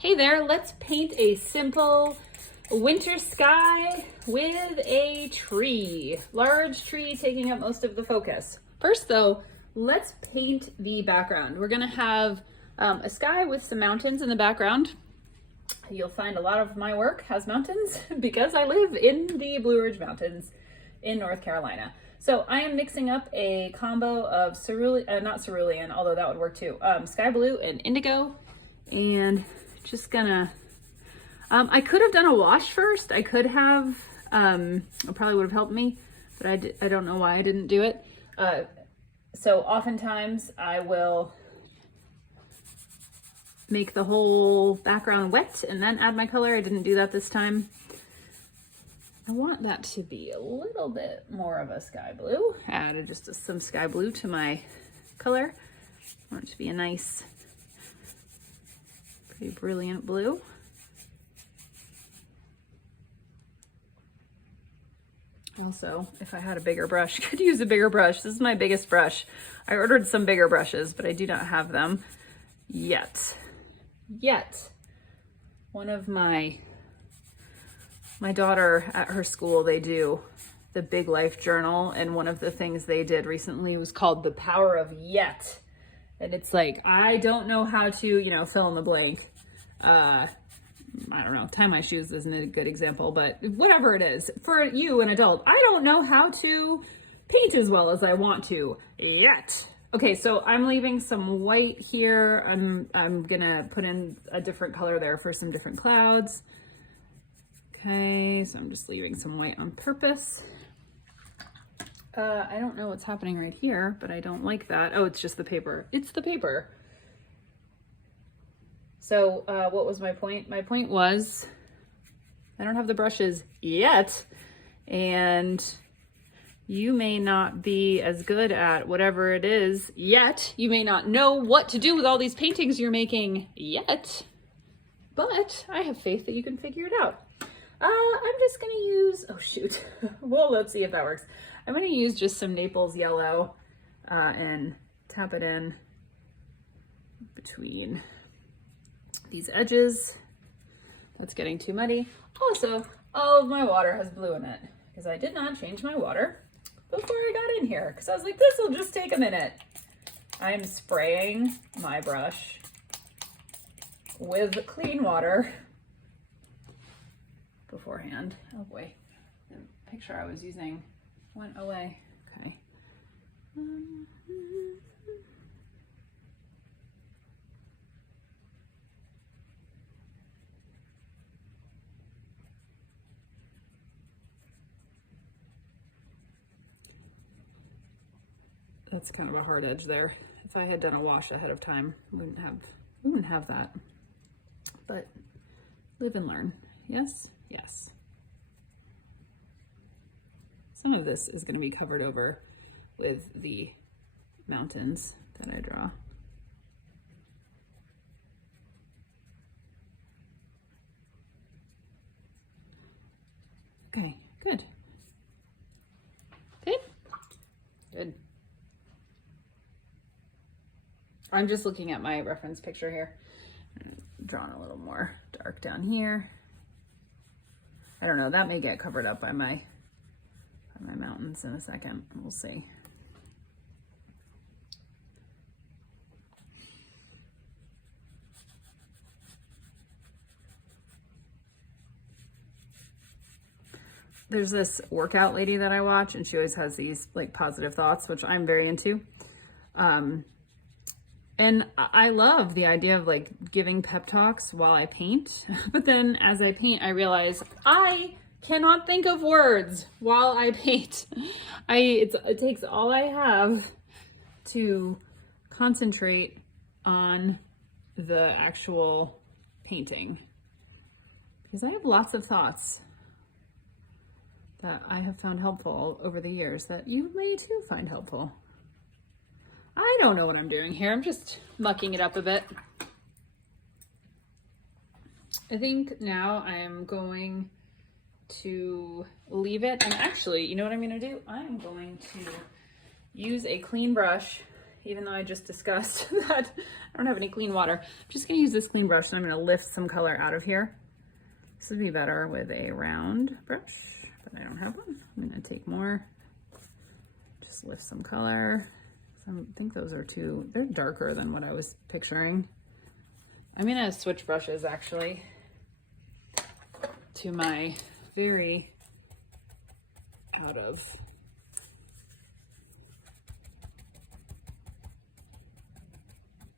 Hey there, let's paint a simple winter sky with a tree. Large tree taking up most of the focus. First though, let's paint the background. We're gonna have a sky with some mountains in the background. You'll find a lot of my work has mountains because I live in the Blue Ridge Mountains in North Carolina. So I am mixing up a combo of not cerulean, although that would work too, sky blue and indigo, and just gonna, I could have done a wash first. I could have, it probably would have helped me, but I don't know why I didn't do it. So oftentimes I will make the whole background wet and then add my color. I didn't do that this time. I want that to be a little bit more of a sky blue. Added just some sky blue to my color. I want it to be a nice, pretty brilliant blue. Also, if I had a bigger brush, could use a bigger brush. This is my biggest brush. I ordered some bigger brushes, but I do not have them yet. One of my daughter at her school, they do the Big Life Journal, and one of the things they did recently was called The Power of Yet. And it's like, I don't know how to, fill in the blank. I don't know, tie my shoes isn't a good example, but whatever it is, for you, an adult, I don't know how to paint as well as I want to yet. Okay, so I'm leaving some white here. I'm gonna put in a different color there for some different clouds. Okay, so I'm just leaving some white on purpose. I don't know what's happening right here, but I don't like that. Oh, it's just the paper. It's the paper. So what was my point? My point was I don't have the brushes yet, and you may not be as good at whatever it is yet. You may not know what to do with all these paintings you're making yet, but I have faith that you can figure it out. I'm just gonna use, oh shoot, well, let's see if that works. I'm gonna use just some Naples yellow and tap it in between these edges. That's getting too muddy. Also, all of my water has blue in it because I did not change my water before I got in here because I was like, this will just take a minute. I'm spraying my brush with clean water beforehand. Oh boy, the picture I was using went away. Okay. That's kind of a hard edge there. If I had done a wash ahead of time, we wouldn't have that. But live and learn. Yes? Yes. Some of this is going to be covered over with the mountains that I draw. Okay, good. Okay, good. I'm just looking at my reference picture here. Drawn a little more dark down here. I don't know, that may get covered up by my mountains in a second. We'll see. There's this workout lady that I watch, and she always has these like positive thoughts, which I'm very into. And I love the idea of like giving pep talks while I paint. But then as I paint, I realize I cannot think of words while I paint. It takes all I have to concentrate on the actual painting. Because I have lots of thoughts that I have found helpful over the years that you may too find helpful. I don't know what I'm doing here. I'm just mucking it up a bit. I think now I am going to leave it. And actually, you know what I'm going to do? I'm going to use a clean brush even though I just discussed that I don't have any clean water. I'm just gonna use this clean brush and I'm gonna lift some color out of here. This would be better with a round brush, but I don't have one. I'm gonna take more, just lift some color. I think those are they're darker than what I was picturing. I'm gonna switch brushes actually to my very out of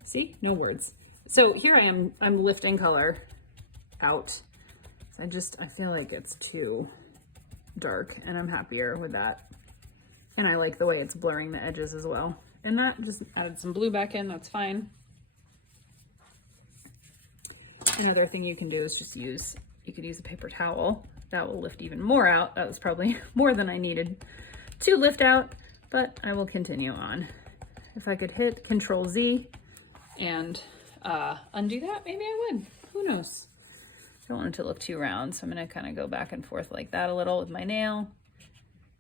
see, no words. So here I am, I'm lifting color out. I feel like it's too dark and I'm happier with that. And I like the way it's blurring the edges as well. And that just added some blue back in, that's fine. Another thing you can do is just you could use a paper towel. That will lift even more out. That was probably more than I needed to lift out, but I will continue on. If I could hit Control Z and undo that, maybe I would, who knows? I don't want it to look too round, so I'm gonna kind of go back and forth like that a little with my nail.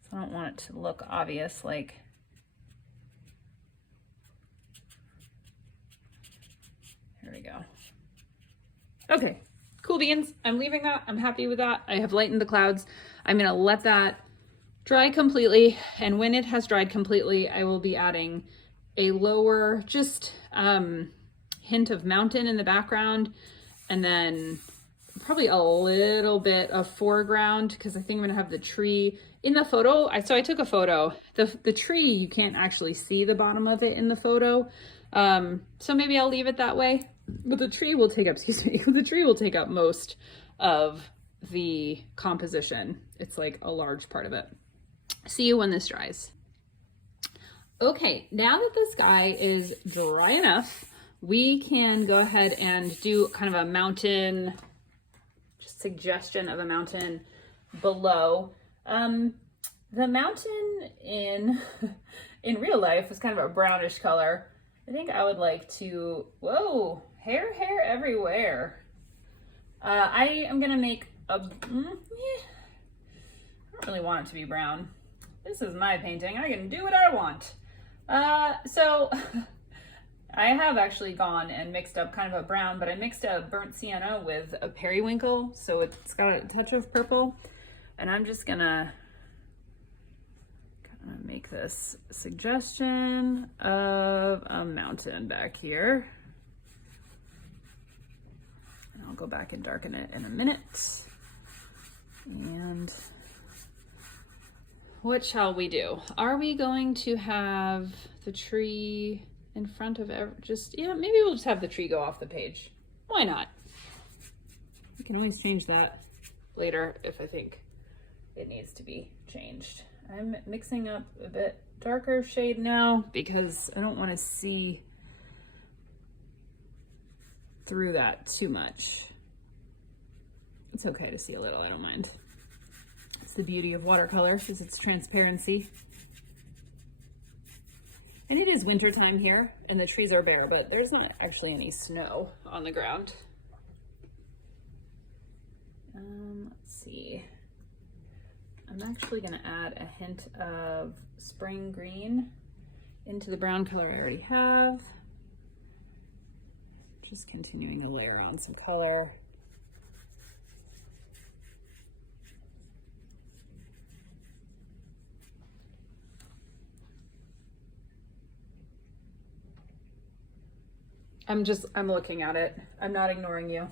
So I don't want it to look obvious, like here we go. Okay, cool beans. I'm leaving that. I'm happy with that. I have lightened the clouds. I'm gonna let that dry completely, and when it has dried completely, I will be adding a lower, just hint of mountain in the background, and then probably a little bit of foreground, because I think I'm gonna have the tree in the photo. So I took a photo. The tree, you can't actually see the bottom of it in the photo. So maybe I'll leave it that way. But the tree will take up, the tree will take up most of the composition. It's like a large part of it. See you when this dries. Okay, now that the sky is dry enough, we can go ahead and do kind of a mountain, just suggestion of a mountain below. The mountain in real life was kind of a brownish color. I think I would like to, whoa, hair everywhere. I am gonna make a, I don't really want it to be brown. This is my painting, I can do what I want. So I have actually gone and mixed up kind of a brown, but I mixed a burnt sienna with a periwinkle, so it's got a touch of purple. And I'm just gonna make this suggestion of a mountain back here. And I'll go back and darken it in a minute. And what shall we do? Are we going to have the tree in front of yeah, maybe we'll just have the tree go off the page. Why not? We can always change that later if I think it needs to be changed. I'm mixing up a bit darker shade now because I don't want to see through that too much. It's okay to see a little, I don't mind. It's the beauty of watercolor, is its transparency. And it is winter time here and the trees are bare, but there's not actually any snow on the ground. Let's see. I'm actually gonna add a hint of spring green into the brown color I already have. Just continuing to layer on some color. I'm looking at it. I'm not ignoring you.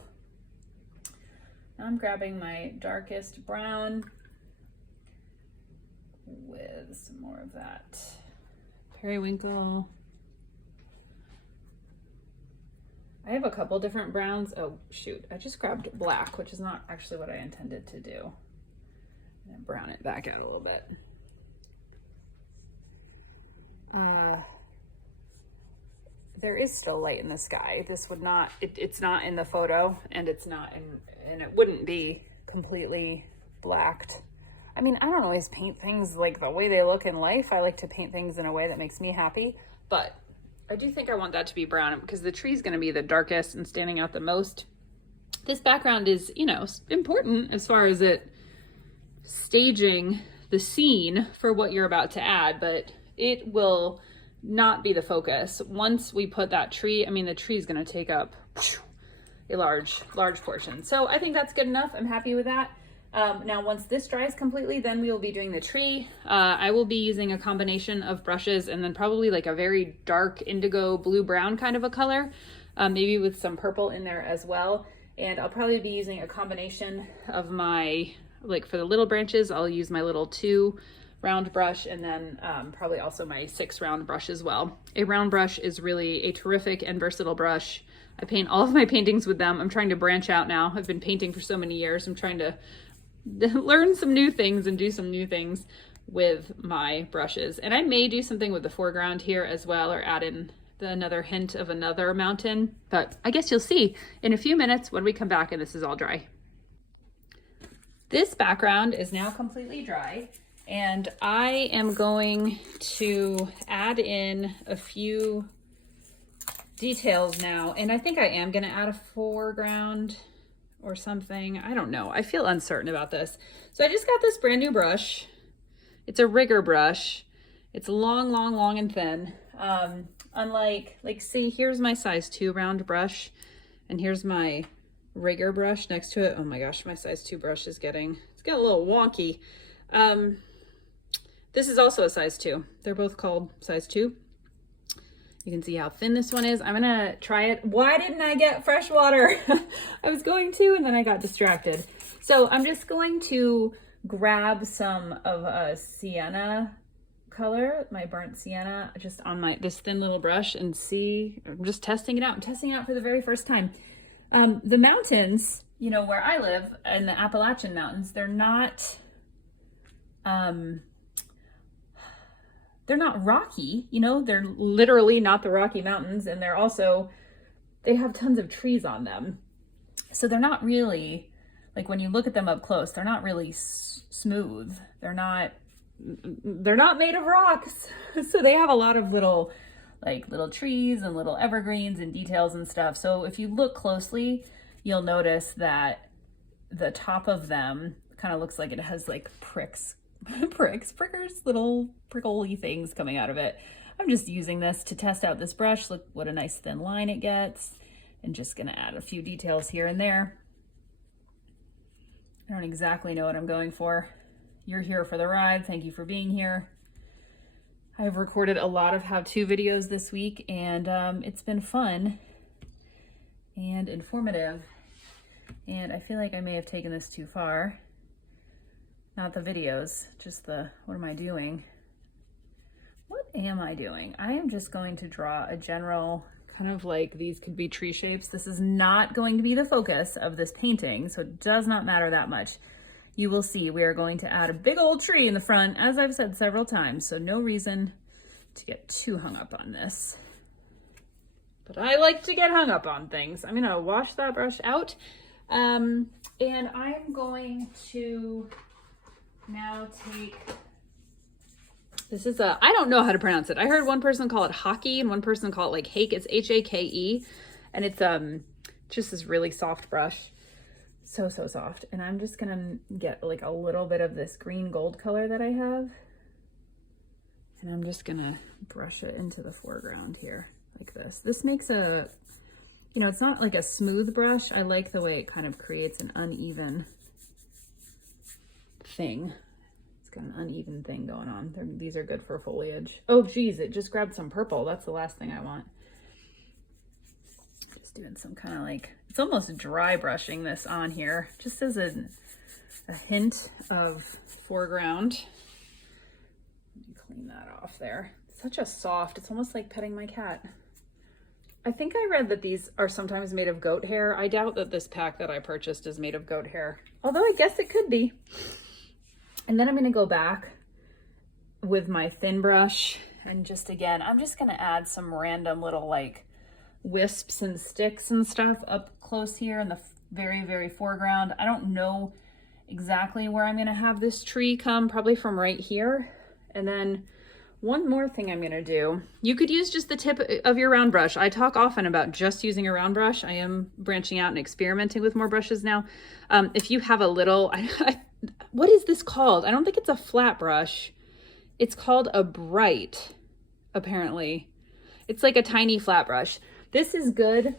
I'm grabbing my darkest brown with some more of that periwinkle. I have a couple different browns. Oh shoot, I just grabbed black, which is not actually what I intended to do. I'm gonna brown it back out a little bit. There is still light in the sky. This would not, it's not in the photo, and it's not in, and it wouldn't be completely blacked. I mean, I don't always paint things like the way they look in life. I like to paint things in a way that makes me happy, but I do think I want that to be brown because the tree's gonna be the darkest and standing out the most. This background is, you know, important as far as it staging the scene for what you're about to add, but it will not be the focus. Once we put that tree, I mean, the tree is going to take up a large portion. So I think that's good enough. I'm happy with that. Now, once this dries completely, then we will be doing the tree. I will be using a combination of brushes and then probably like a very dark indigo blue-brown kind of a color, maybe with some purple in there as well. And I'll probably be using a combination of my, like for the little branches, I'll use my little 2 round brush, and then probably also my 6 round brush as well. A round brush is really a terrific and versatile brush. I paint all of my paintings with them. I'm trying to branch out now. I've been painting for so many years. I'm trying to learn some new things and do some new things with my brushes. And I may do something with the foreground here as well, or add in another hint of another mountain, but I guess you'll see in a few minutes when we come back and this is all dry. This background is now completely dry, and I am going to add in a few details now. And I think I am going to add a foreground or something. I don't know. I feel uncertain about this. So I just got this brand new brush. It's a rigger brush. It's long, long, long and thin. Unlike, like, see, here's my size 2 round brush, and here's my rigger brush next to it. Oh my gosh, my size 2 brush is getting a little wonky. This is also a size 2. They're both called size 2. You can see how thin this one is. I'm gonna try it. Why didn't I get fresh water? I was going to, and then I got distracted. So I'm just going to grab some of a sienna color, my burnt sienna, just on this thin little brush, and see. I'm just testing it out. I'm testing it out for the very first time. The mountains, you know, where I live in the Appalachian Mountains, they're not rocky, you know, they're literally not the Rocky Mountains, and they have tons of trees on them. So they're not really, like when you look at them up close, they're not really smooth. They're not made of rocks. So they have a lot of little trees and little evergreens and details and stuff. So if you look closely, you'll notice that the top of them kind of looks like it has like prickers, little prickly things coming out of it. I'm just using this to test out this brush. Look what a nice thin line it gets. And just gonna add a few details here and there. I don't exactly know what I'm going for. You're here for the ride. Thank you for being here. I've recorded a lot of how-to videos this week, and it's been fun and informative. And I feel like I may have taken this too far. Not the videos, just what am I doing? What am I doing? I am just going to draw a general, kind of like these could be tree shapes. This is not going to be the focus of this painting, so it does not matter that much. You will see we are going to add a big old tree in the front, as I've said several times, so no reason to get too hung up on this. But I like to get hung up on things. I'm gonna wash that brush out, and I'm going to now take, this is I don't know how to pronounce it. I heard one person call it hockey and one person call it like hake. It's H-A-K-E, and it's just this really soft brush. So soft. And I'm just gonna get like a little bit of this green gold color that I have, and I'm just gonna brush it into the foreground here like this. This makes a, you know, it's not like a smooth brush. I like the way it kind of creates an uneven thing. It's got an uneven thing going on. These are good for foliage. Oh geez, it just grabbed some purple. That's the last thing I want. Just doing some kind of like, it's almost dry brushing this on here, just as a hint of foreground. Let me clean that off there. Such a soft, it's almost like petting my cat. I think I read that these are sometimes made of goat hair. I doubt that this pack that I purchased is made of goat hair, although I guess it could be. And then I'm gonna go back with my thin brush, and just again, I'm just gonna add some random little like wisps and sticks and stuff up close here in the very, very foreground. I don't know exactly where I'm gonna have this tree come, probably from right here. And then one more thing I'm gonna do, you could use just the tip of your round brush. I talk often about just using a round brush. I am branching out and experimenting with more brushes now. If you have a little, what is this called? I don't think it's a flat brush. It's called a bright. apparently. It's like a tiny flat brush. This is good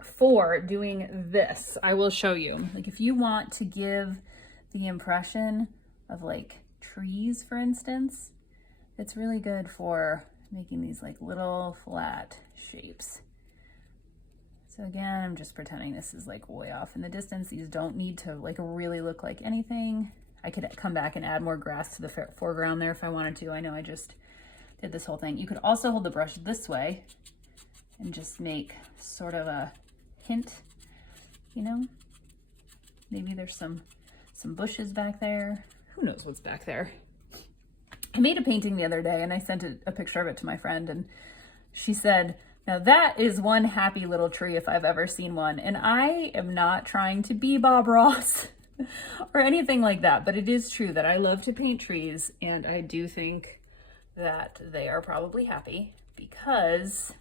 for doing this. I will show you. Like if you want to give the impression of like trees, for instance, it's really good for making these like little flat shapes. So again, I'm just pretending this is like way off in the distance. These don't need to like really look like anything. I could come back and add more grass to the foreground there if I wanted to. I know I just did this whole thing. You could also hold the brush this way and just make sort of a hint, you know? Maybe there's some bushes back there. Who knows what's back there? I made a painting the other day and I sent a picture of it to my friend, and she said, now that is one happy little tree if I've ever seen one. And I am not trying to be Bob Ross or anything like that, but it is true that I love to paint trees, and I do think that they are probably happy because,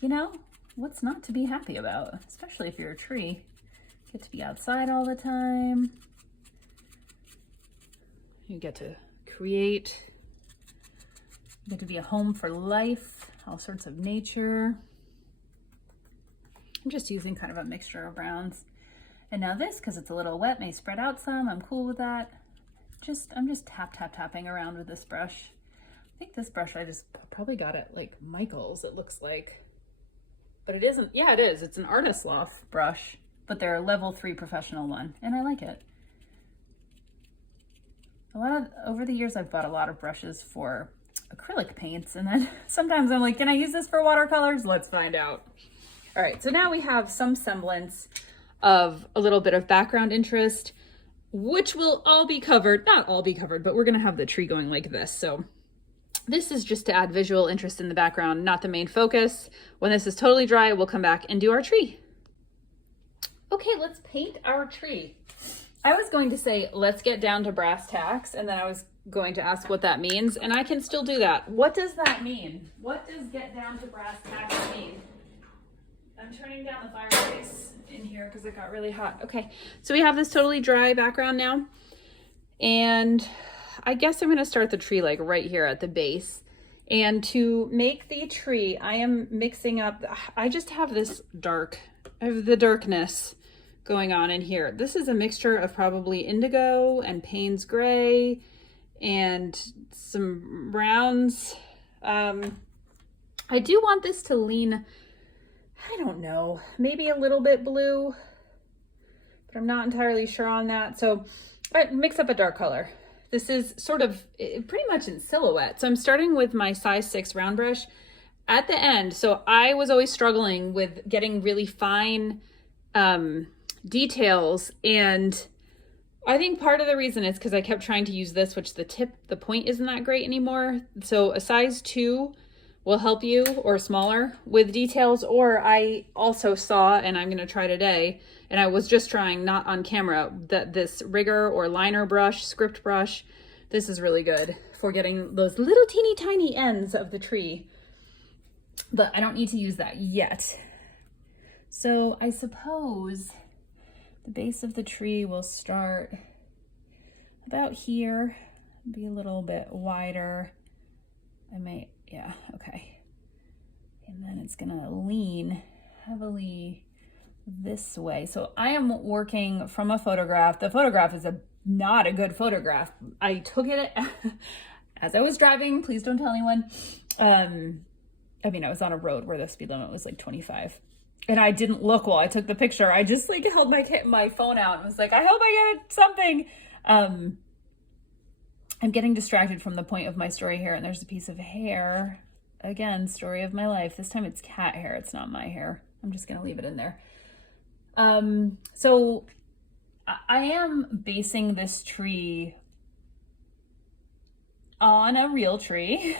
you know, what's not to be happy about, especially if you're a tree. You get to be outside all the time. You get to create. You get to be a home for life, all sorts of nature. I'm just using kind of a mixture of browns. And now this, because it's a little wet, may spread out some. I'm cool with that. I'm just tapping around with this brush. I think this brush I just probably got at like Michael's, it looks like. But it isn't. Yeah, it is. It's an Artist Loft brush, but they're a level 3 professional one, and I like it. Over the years, I've bought a lot of brushes for acrylic paints, and then sometimes I'm like, can I use this for watercolors? Let's find out. All right, so now we have some semblance of a little bit of background interest, which will all be covered, not all be covered, but we're gonna have the tree going like this. So this is just to add visual interest in the background, not the main focus. When this is totally dry, we'll come back and do our tree. Okay, let's paint our tree. I was going to say, let's get down to brass tacks, and then I was going to ask what that means, and I can still do that. What does that mean? What does get down to brass tacks mean? I'm turning down the fireplace in here because it got really hot. Okay, so we have this totally dry background now, and I guess I'm gonna start the tree like right here at the base. And to make the tree, I am mixing up, I just have this I have the darkness going on in here. This is a mixture of probably indigo and Payne's gray and some browns. I do want this to lean, I don't know, maybe a little bit blue, but I'm not entirely sure on that. So I mix up a dark color. This is sort of pretty much in silhouette. So I'm starting with my size 6 round brush at the end. So I was always struggling with getting really fine details, and I think part of the reason is because I kept trying to use this, which the point isn't that great anymore. So a size 2 will help you, or smaller, with details. Or I also saw, and I'm gonna try today, and I was just trying not on camera, that this rigger or liner brush, script brush, this is really good for getting those little teeny tiny ends of the tree. But I don't need to use that yet. So I suppose the base of the tree will start about here, be a little bit wider. Yeah, okay. And then it's gonna lean heavily this way. So I am working from a photograph. The photograph is not a good photograph. I took it as I was driving. Please don't tell anyone. I mean, I was on a road where the speed limit was like 25. And I didn't look while I took the picture. I just like held my phone out and was like, I hope I get something. I'm getting distracted from the point of my story here, and there's a piece of hair. Again, story of my life. This time it's cat hair. It's not my hair. I'm just gonna leave it in there. So I am basing this tree on a real tree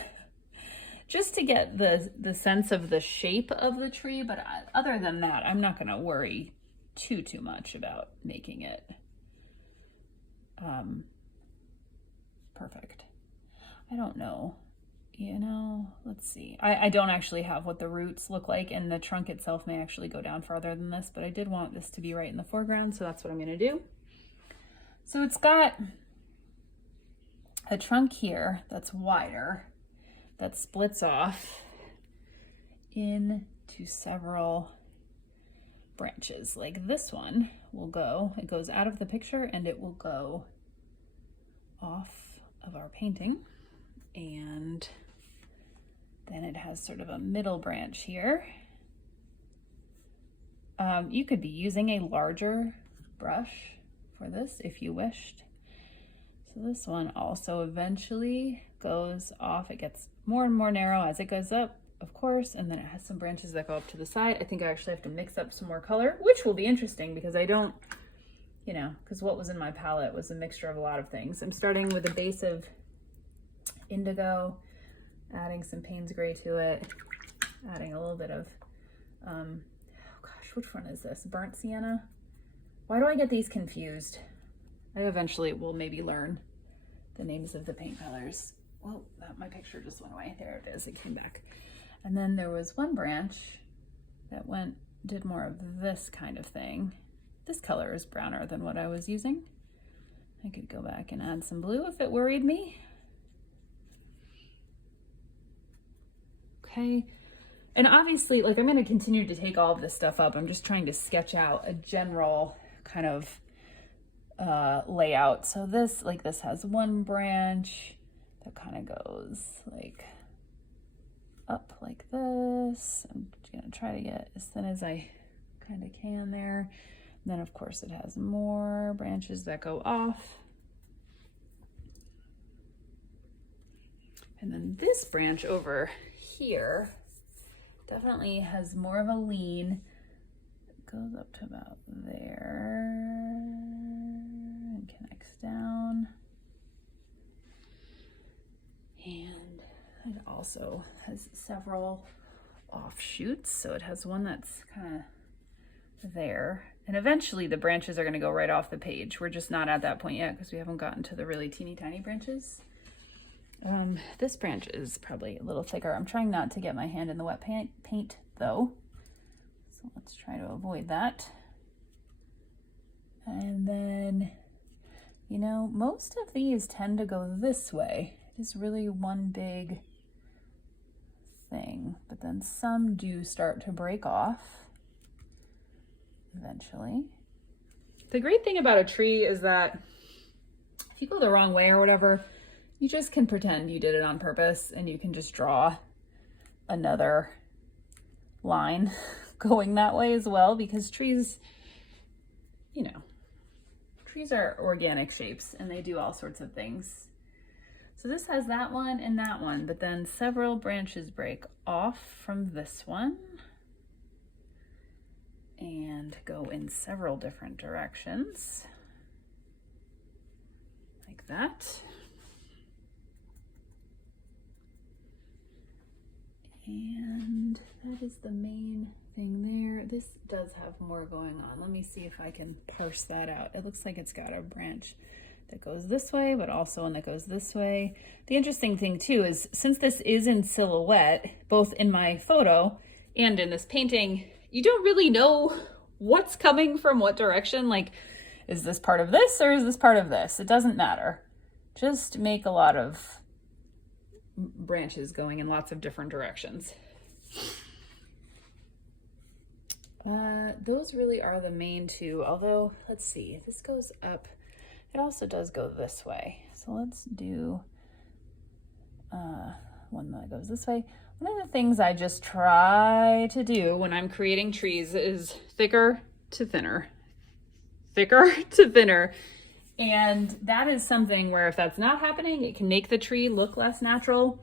just to get the sense of the shape of the tree. But other than that, I'm not gonna worry too much about making it perfect. I don't know, you know, let's see. I don't actually have what the roots look like, and the trunk itself may actually go down farther than this, but I did want this to be right in the foreground, so that's what I'm gonna do. So it's got a trunk here that's wider, that splits off into several branches. Like this one will go, it goes out of the picture and it will go off of our painting. And then it has sort of a middle branch here. You could be using a larger brush for this if you wished. So this one also eventually goes off. It gets more and more narrow as it goes up, of course, and then it has some branches that go up to the side. I think I actually have to mix up some more color, which will be interesting because I don't, you know, because what was in my palette was a mixture of a lot of things. I'm starting with a base of indigo, adding some Payne's Gray to it, adding a little bit of, oh gosh, which one is this? Burnt Sienna? Why do I get these confused? I eventually will maybe learn the names of the paint colors. Well, my picture just went away. There it is, it came back. And then there was one branch that did more of this kind of thing. This color is browner than what I was using. I could go back and add some blue if it worried me. Okay, and obviously, like, I'm gonna continue to take all of this stuff up. I'm just trying to sketch out a general kind of layout. So this has one branch that kind of goes like up like this. I'm gonna try to get as thin as I kind of can there. And then of course it has more branches that go off. And then this branch over here definitely has more of a lean. It goes up to about there and connects down. And it also has several offshoots. So it has one that's kind of there. And eventually the branches are going to go right off the page. We're just not at that point yet because we haven't gotten to the really teeny tiny branches. This branch is probably a little thicker. I'm trying not to get my hand in the wet paint though. So let's try to avoid that. And then, you know, most of these tend to go this way. It is really one big thing, but then some do start to break off eventually. The great thing about a tree is that if you go the wrong way or whatever, you just can pretend you did it on purpose and you can just draw another line going that way as well, because trees, you know, trees are organic shapes and they do all sorts of things. So this has that one and that one, but then several branches break off from this one and go in several different directions like that. And that is the main thing there. This does have more going on. Let me see if I can parse that out. It looks like it's got a branch that goes this way, but also one that goes this way. The interesting thing too is, since this is in silhouette, both in my photo and in this painting, you don't really know what's coming from what direction. Like, is this part of this or is this part of this? It doesn't matter. Just make a lot of branches going in lots of different directions. Those really are the main two, although let's see, this goes up. It also does go this way. So let's do one that goes this way. One of the things I just try to do when I'm creating trees is thicker to thinner, thicker to thinner. And that is something where if that's not happening, it can make the tree look less natural.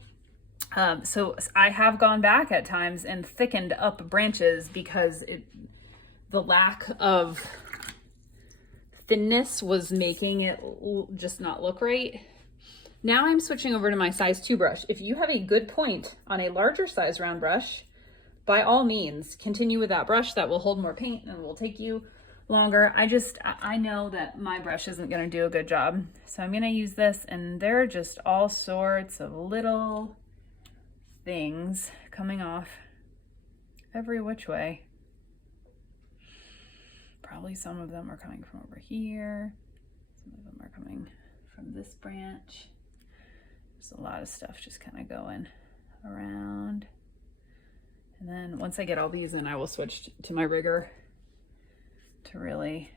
So I have gone back at times and thickened up branches because the lack of thinness was making it just not look right. Now I'm switching over to my size 2 brush. If you have a good point on a larger size round brush, by all means, continue with that brush. That will hold more paint and will take you longer. I know that my brush isn't going to do a good job. So I'm going to use this, and there are just all sorts of little things coming off every which way. Probably some of them are coming from over here. Some of them are coming from this branch. There's a lot of stuff just kind of going around. And then once I get all these in, I will switch to my rigger to really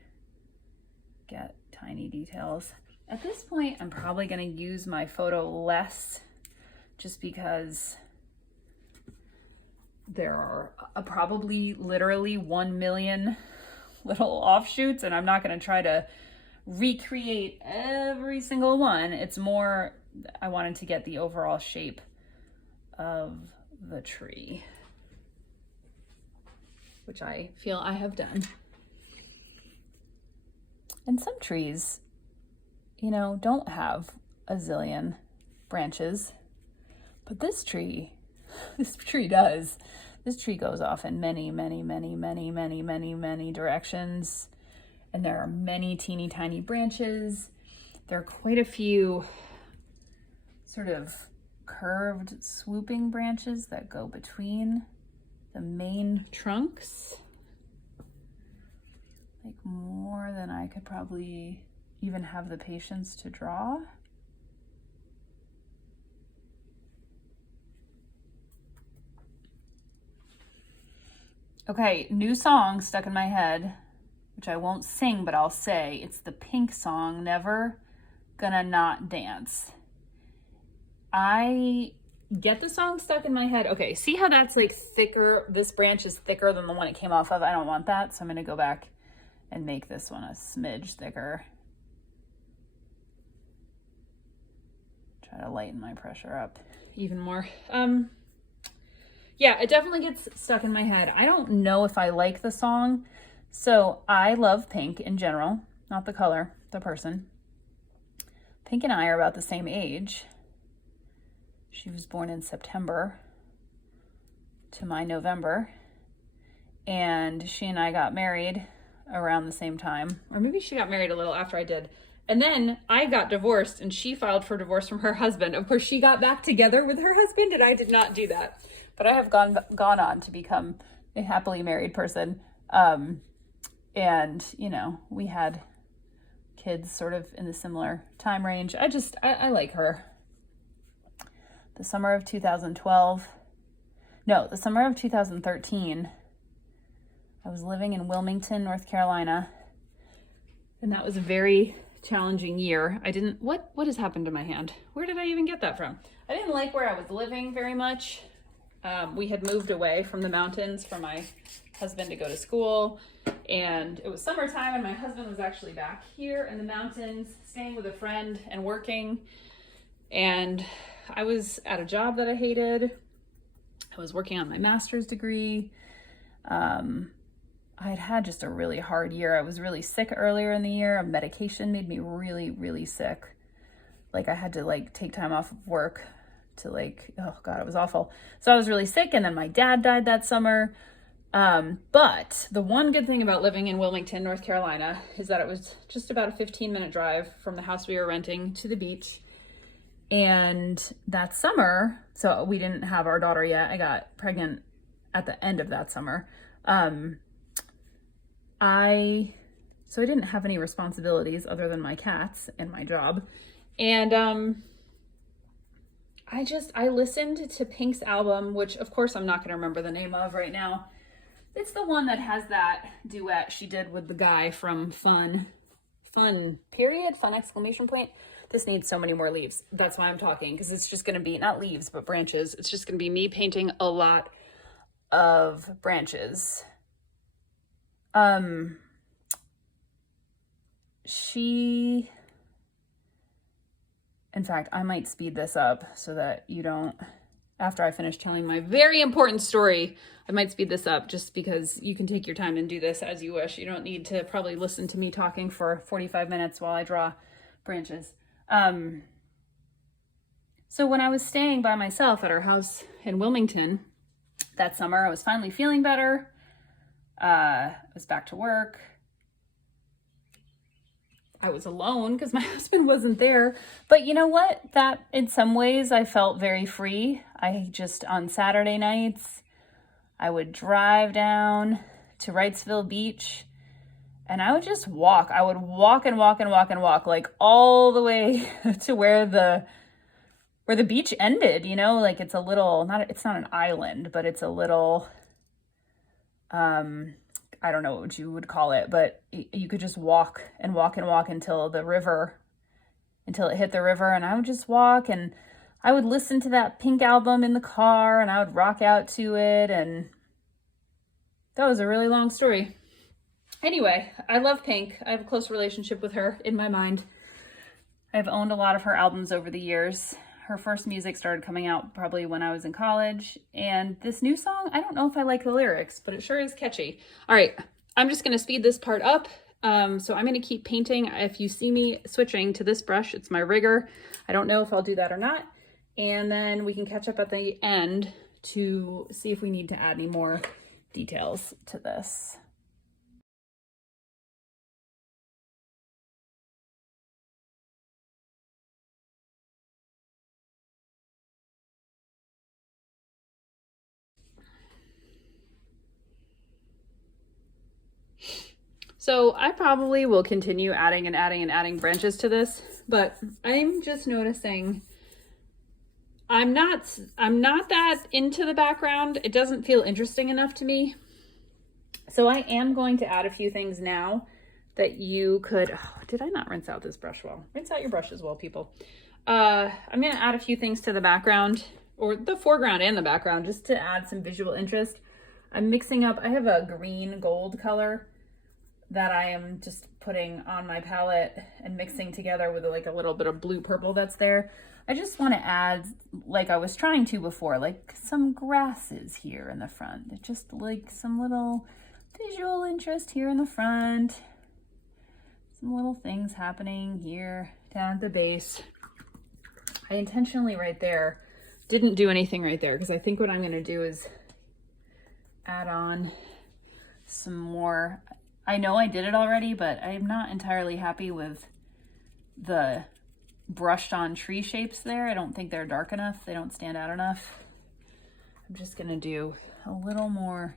get tiny details. At this point, I'm probably going to use my photo less just because there are probably literally 1 million little offshoots, and I'm not going to try to recreate every single one. It's more, I wanted to get the overall shape of the tree, which I feel I have done. And some trees, you know, don't have a zillion branches, but this tree does. This tree goes off in many, many, many, many, many, many, many directions. And there are many teeny tiny branches. There are quite a few sort of curved swooping branches that go between the main trunks. Like more than I could probably even have the patience to draw. Okay, new song stuck in my head, which I won't sing, but I'll say. It's the Pink song, Never Gonna Not Dance. I get the song stuck in my head. Okay, see how that's like thicker? This branch is thicker than the one it came off of. I don't want that, so I'm gonna go back and make this one a smidge thicker. Try to lighten my pressure up even more. Yeah, it definitely gets stuck in my head. I don't know if I like the song. So I love Pink in general, not the color, the person. Pink and I are about the same age. She was born in September to my November. And she and I got married around the same time. Or maybe she got married a little after I did. And then I got divorced and she filed for divorce from her husband. Of course, she got back together with her husband and I did not do that. But I have gone on to become a happily married person. And, you know, we had kids sort of in the similar time range. I like her. The summer of 2013, I was living in Wilmington, North Carolina. And that was a very challenging year. What has happened to my hand? Where did I even get that from? I didn't like where I was living very much. We had moved away from the mountains for my husband to go to school, and it was summertime and my husband was actually back here in the mountains staying with a friend and working, and I was at a job that I hated. I was working on my master's degree. I had had just a really hard year. I was really sick earlier in the year. A medication made me really, really sick. Like I had to take time off of work to oh God, it was awful. So I was really sick, and then my dad died that summer. But the one good thing about living in Wilmington, North Carolina, is that it was just about a 15-minute drive from the house we were renting to the beach. And that summer, so we didn't have our daughter yet. I got pregnant at the end of that summer. I didn't have any responsibilities other than my cats and my job. And, I listened to Pink's album, which of course I'm not going to remember the name of right now. It's the one that has that duet she did with the guy from Fun exclamation point. This needs so many more leaves. That's why I'm talking, because it's just going to be, not leaves, but branches. It's just going to be me painting a lot of branches. In fact, I might speed this up so that you don't, after I finish telling my very important story, I might speed this up just because you can take your time and do this as you wish. You don't need to probably listen to me talking for 45 minutes while I draw branches. So when I was staying by myself at our house in Wilmington that summer, I was finally feeling better. I was back to work. I was alone because my husband wasn't there. But you know what? That in some ways I felt very free. On Saturday nights, I would drive down to Wrightsville Beach and I would just walk. I would walk and walk and walk and walk, like all the way to where the where the beach ended, you know, like it's a little, it's not an island, but it's a little, I don't know what you would call it, but you could just walk and walk and walk until it hit the river. And I would just walk and I would listen to that Pink album in the car and I would rock out to it. And that was a really long story. Anyway, I love Pink. I have a close relationship with her in my mind. I've owned a lot of her albums over the years. Her first music started coming out probably when I was in college. And this new song, I don't know if I like the lyrics, but it sure is catchy. All right, I'm just gonna speed this part up. So I'm gonna keep painting. If you see me switching to this brush, it's my rigger. I don't know if I'll do that or not. And then we can catch up at the end to see if we need to add any more details to this. So I probably will continue adding and adding and adding branches to this, but I'm just noticing I'm not that into the background. It doesn't feel interesting enough to me. So I am going to add a few things now that you could, oh, did I not rinse out this brush well? Rinse out your brushes well, people. I'm gonna add a few things to the background, or the foreground and the background, just to add some visual interest. I'm mixing up, I have a green gold color that I am just putting on my palette and mixing together with like a little bit of blue purple that's there. I just want to add, like I was trying to before, like some grasses here in the front. Just like some little visual interest here in the front. Some little things happening here down at the base. I intentionally right there didn't do anything right there because I think what I'm going to do is add on some more. I know I did it already, but I'm not entirely happy with the brushed on tree shapes there. I don't think they're dark enough. They don't stand out enough. I'm just gonna do a little more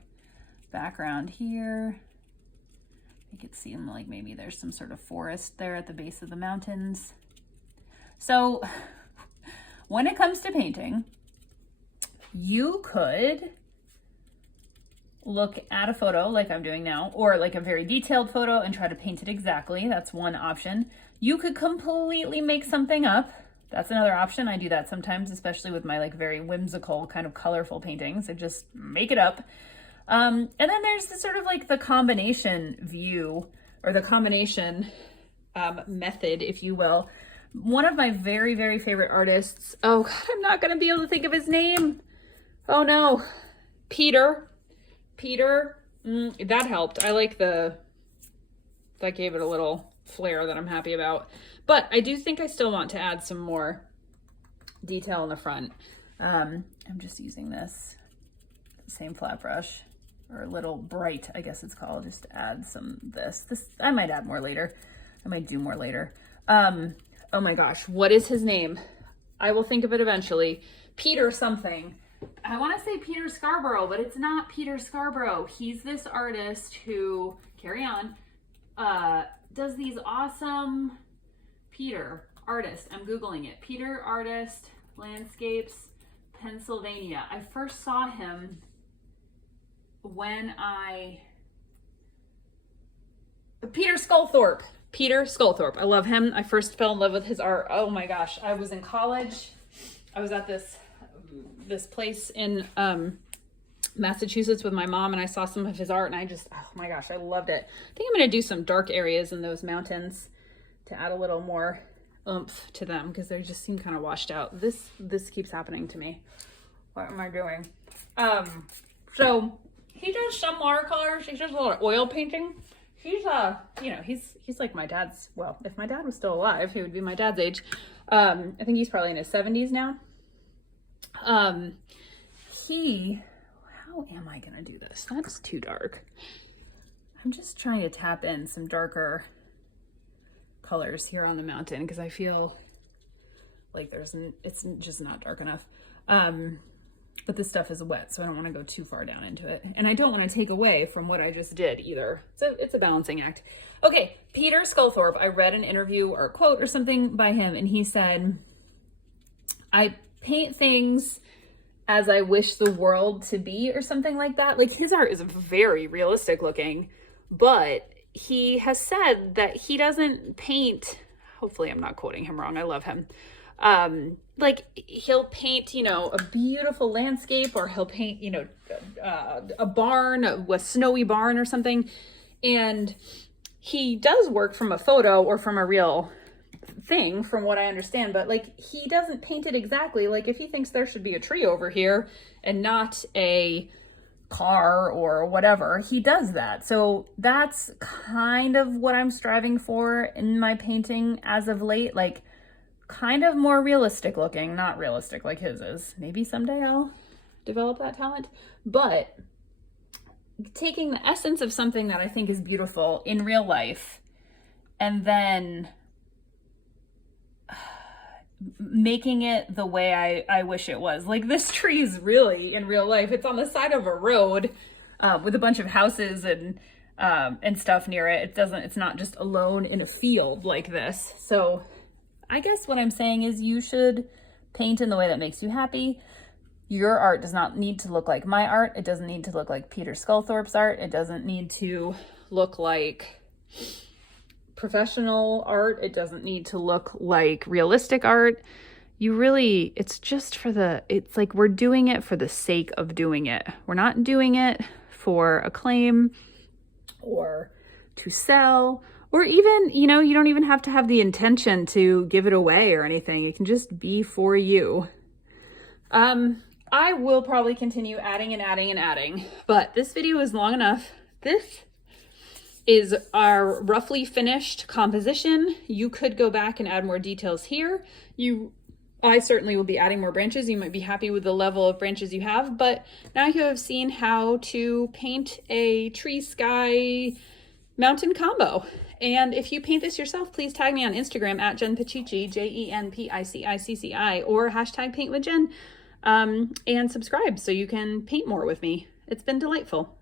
background here. Make it seem like maybe there's some sort of forest there at the base of the mountains. So when it comes to painting, you could look at a photo like I'm doing now, or like a very detailed photo and try to paint it exactly. That's one option. You could completely make something up. That's another option. I do that sometimes, especially with my like very whimsical kind of colorful paintings. I just make it up. And then there's the sort of like the combination view, or the combination method, if you will. One of my very, very favorite artists, oh God, I'm not gonna be able to think of his name. Oh no, Peter, that helped. I like that gave it a little flair that I'm happy about. But I do think I still want to add some more detail in the front. I'm just using this same flat brush, or Little Bright, I guess it's called, just to add some this. I might add more later. I might do more later. Oh my gosh, what is his name? I will think of it eventually. Peter something. I want to say Peter Scarborough, but it's not Peter Scarborough. He's this artist who, carry on, does these awesome, Peter, artist, I'm Googling it. Peter Artist, Landscapes, Pennsylvania. I first saw him when Peter Sculthorpe. Peter Sculthorpe. I love him. I first fell in love with his art. Oh my gosh. I was in college. I was at this place in Massachusetts with my mom, and I saw some of his art, and I just, oh my gosh, I loved it. I think I'm going to do some dark areas in those mountains to add a little more oomph to them, because they just seem kind of washed out. This keeps happening to me. What am I doing? So he does some watercolors. He does a lot of oil painting. He's you know, he's like my dad's, well, if my dad was still alive, he would be my dad's age. I think he's probably in his 70s now. How am I gonna do this? That's too dark. I'm just trying to tap in some darker colors here on the mountain, because I feel like it's just not dark enough. But this stuff is wet, so I don't want to go too far down into it. And I don't want to take away from what I just did either. So it's a balancing act. Okay, Peter Sculthorpe. I read an interview or a quote or something by him, and he said, I paint things as I wish the world to be or something like that. Like his art is very realistic looking, but he has said that he doesn't paint, hopefully I'm not quoting him wrong, I love him. Like he'll paint, you know, a beautiful landscape, or he'll paint, you know, a barn, a snowy barn or something. And he does work from a photo or from a real thing, from what I understand, but like he doesn't paint it exactly. Like if he thinks there should be a tree over here and not a car or whatever, he does that. So that's kind of what I'm striving for in my painting as of late, like kind of more realistic looking, not realistic like his is. Maybe someday I'll develop that talent, but taking the essence of something that I think is beautiful in real life and then making it the way I wish it was. Like this tree is really in real life. It's on the side of a road with a bunch of houses and stuff near it. It's not just alone in a field like this. So I guess what I'm saying is you should paint in the way that makes you happy. Your art does not need to look like my art. It doesn't need to look like Peter Sculthorpe's art. It doesn't need to look like professional art. It doesn't need to look like realistic art. It's just it's like we're doing it for the sake of doing it. We're not doing it for acclaim or to sell, or even, you know, you don't even have to have the intention to give it away or anything. It can just be for you. I will probably continue adding and adding and adding, but this video is long enough. This is our roughly finished composition. You could go back and add more details here. I certainly will be adding more branches. You might be happy with the level of branches you have, but now you have seen how to paint a tree, sky, mountain combo. And if you paint this yourself, please tag me on Instagram at Jen Picicci, JenPiccicci, or hashtag paint with Jen, and subscribe so you can paint more with me. It's been delightful.